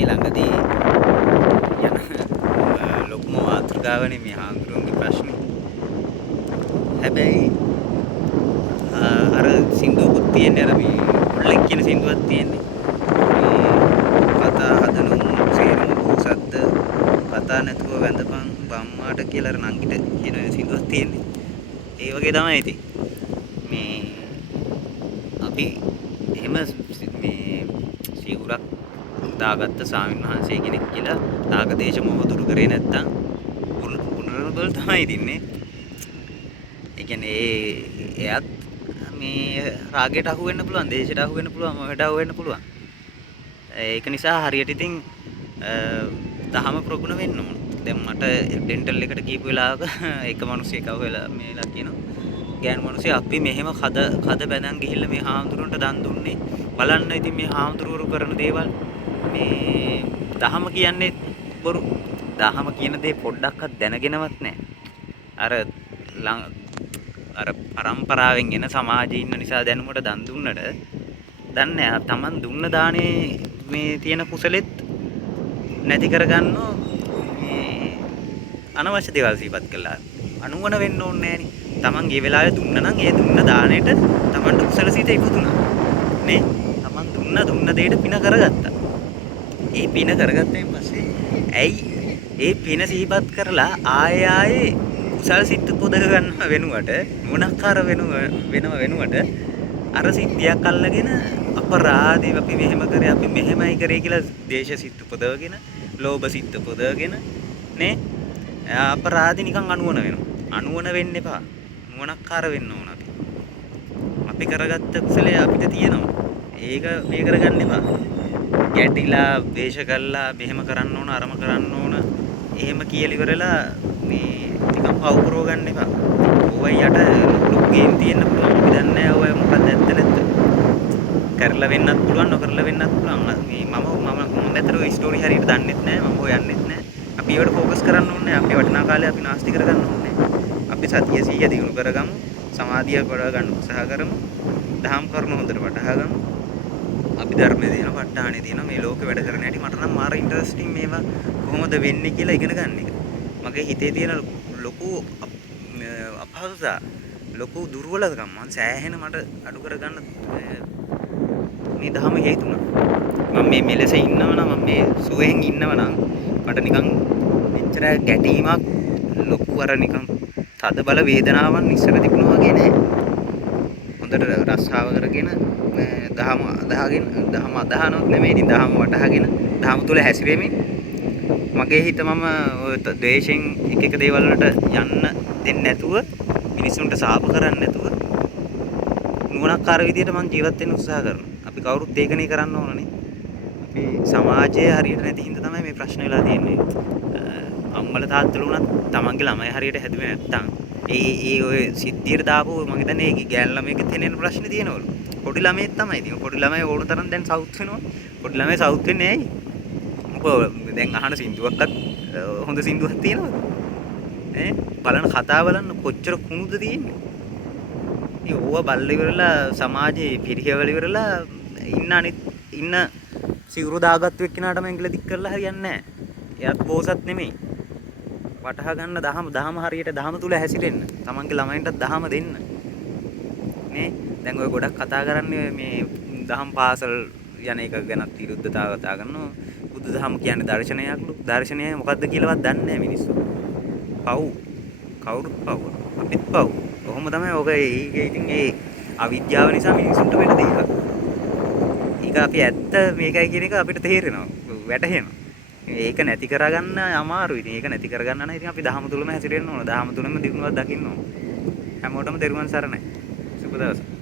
මේ ළඟදී යන ලොකුම මාතෘකාවනේ මේ හාමුදුරුවන්ගේ ප්‍රශ්නේ. හැබැයි අර සින්දුවකුත් තියෙන්නේ අර මේ මුල්ලෙක් කියන සින්දුවක් තියෙන්නේ. මේ කතා හදනුම් සේරම බෝසත්ද කතා නැතුව වැඳපන් බම්මාට කියලා අර නංගිට කියන සින්දුවක් තියෙන්නේ. ඒ වගේ තමයි ඉතින්. මේ අපි එහෙම මේ සිවුරක් දාගත්ත ස්වාමීන් වහන්සේ කෙනෙක් කියලා තාගදේශ මොහ දුරු කරේ නැත්තම් පුනරබල තමයි ඉතින්නේ. ඒ කියන්නේ එයත් මේ රාගයට අහු වෙන්න පුළුවන්, දේශයට අහු වෙන්න පුළුවන්, මොහයට අහු වෙන්න පුළුවන්. ඒක නිසා හරියට ඉතින් දහම ප්‍රගුණ වෙන්න ඕන. දැන් මට ඩෙන්ටල් එකට ගිහපු වෙලාවක එක මිනිහෙක් අහු වෙලා මේලා කියනවා. ගෑනු මිනිස්සේ අපි මෙහෙම කද බැඳන් ගිහිල්ලා මේ හාමුදුරන්ට දන් දුන්නේ. බලන්න ඉතින් මේ හාමුදුරුවරු කරන දේවල් මේ දහම කියන්නේ බොරු. දහම කියන දේ පොඩ්ඩක්වත් දැනගෙනවත් නැහැ. අර පරම්පරාවෙන් එන සමාජයේ ඉන්න නිසා දැනුමට දන් දුන්නට දන්නේ තමන් දුන්න දානේ මේ තියෙන කුසලෙත් නැති කරගන්නෝ මේ අනවශ්‍ය දේවල් සිහිපත් කළා. අනුවන වෙන්න ඕනේ නෑනේ. තමන් ඒ වෙලාවේ දුන්න නම් ඒ දුන්න දාණයට තමන්ට කුසල සිත ඉපදුනා. නේ? තමන් දුන්න දෙයට පින කරගත්තා. ඒ පින කරගත්තෙන් පස්සේ ඇයි ඒ පින සිහිපත් කරලා ආයේ කුසල සිත් පොදක ගන්න වෙනුවට මොනක්කාර වෙනුවට අර සිද්ධියක් අල්ලගෙන අපරාධේ අපි මෙහෙම කරේ අපි මෙහෙමයි කරේ කියලා දේශ සිත් පොදවගෙන ලෝභ සිත් පොදවගෙන නේ අපරාධි නිකන් අනුවන වෙනවා. අනුවන වෙන්න එපා. නුවණක්කාර වෙන්න ඕන අපි. අපි කරගත්ත කුසලයේ අපිට තියෙනවා. ඒක මේ කරගන්න එපා. ගැටිලා, වේශ කළා, මෙහෙම කරන්න ඕන, අරම කරන්න ඕන. එහෙම කියලා ඉවරලා මේ නිකන් පව් කරව ගන්න එපා. ඔය යට ලොකු ගේම් තියෙන්න පුළුවන්. අපි දන්නේ නැහැ ඔය මොකක්ද ඇත්ත නැත්ද. කරලා වෙන්නත් පුළුවන්, නොකරලා වෙන්නත් පුළුවන්. මේ මම ඇත්තට ඔය ස්ටෝරි හරියට දන්නෙත් නැහැ. මම හොයන්නෙත් නැහැ. අපි ඒවට ફોකස් කරන්න ඕනේ. අපේ වටිනා කාලය අපි නාස්ති කරගන්න ඕනේ. අපි සතිය සිහිය දිනු කරගමු, සමාධිය වඩා ගන්න උත්සාහ කරමු, දහම් කරුණු හොඳට වටහා ගමු. අපි ධර්මයේ දිනන, ප ဋ ාණේ දිනන මේ ලෝකෙ වැඩ කරන හැටි මට නම් මාර ඉන්ටරෙස්ටිං මේවා කොහොමද වෙන්නේ කියලා ඉගෙන ගන්න එක. මගේ හිතේ තියෙන ලොකු අපහසුතා, ලොකු දුර්වලකම් මම සෑහෙන මට අඩු කරගන්න මේ ධහම හේතුණා. මම මේ මෙලෙස ඉන්නවනම් මම මේ සුවයෙන් ඉන්නවනම් මට නිකන් මෙච්චර ගැටීමක් ලොකු අර නිකන් තද බල වේදනාවන් ඉස්සර තිබුණා වගේ නෑ. හොඳට රස්සාව කරගෙන දහම අදහනොත් නෙමෙයි ඉතින් දහම වටහාගෙන දහම තුල හැසිරෙමින් මගේ හිත මම ඔය ද්වේෂයෙන් එක දේවල් වලට යන්න දෙන්නේ නැතුව මිනිසුන්ට සාප කරන්නේ නැතුව නුවණක්කාර විදියට මම ජීවත් වෙන්න උත්සාහ කරනවා. අපි කවුරුත් ඒකනේ කරන්න ඕනනේ. අපි සමාජයේ හරියට නැති හින්දා තමයි මේ ප්‍රශ්න වෙලා තියෙන්නේ. අම්මල තාත්තල උනත් තමන්ගේ ළමයි හරියට හැදුවේ නැත්තම් ඒ ඔය සිද්ධියට දාපු මම හිතන්නේ ඒ ගෑනු ළමයෙක්ගෙත් එන ප්‍රශ්නේ තියෙනවලු. පොඩි ළමයෙක් තමයි. ඉතින් පොඩි ළමයි ඕන තරම් දැන් සවුත් වෙනවා. පොඩි ළමයි සවුත් වෙන්නේ ඇයි? මොකෝ දැන් අහන සින්දුවක්වත් හොඳ සින්දුවක් තියෙනවද? බලන කතා බලන්න කොච්චර කුණුද තියෙන්නේ. ඉතින් ඕවා බල්ල ඉවරලා සමාජයේ පිරිහවල ඉවරලා ඉන්න සිවුරු දාගත්තු එක්කෙනාටම ඇඟිල්ල දික් කරලා හරියන්නේ නැහැ. එයාත් බෝසත් නෙමෙයි. වටහා ගන්න දහම හරියට දහම තුල හැසිරෙන්න. තමන්ගේ ළමයින්ටත් දහම දෙන්න. නේ? දැන් ඔය ගොඩක් කතා කරන්නේ මේ දහම් පාසල් යන එක ගැනත් විරුද්ධතාව කතා කරනවා. බුදු දහම කියන්නේ දර්ශනයක්ලු. දර්ශනය මොකද්ද කියලාවත් දන්නේ නැහැ මිනිස්සු. පව්. කවුරුත් පව්. අපිත් පව්. කොහොම තමයි ඔක ඉතින් ඒ අවිද්‍යාව නිසා මිනිස්සුන්ට වෙන දේවල්. ඒක අපි ඇත්ත මේකයි කියන එක අපිට තේරෙනවා. වැටහෙනවා. ඒක නැති කරගන්න අමාරුයි. ඉතින් ඒක නැති කරගන්න නම් ඉතින් අපි දහම තුලම හැසිරෙන්න ඕන. දහම තුලම දිනුවක් දකින්න ඕන. හැමෝටම දරුවන් සරණයි. සුබ දවසක්.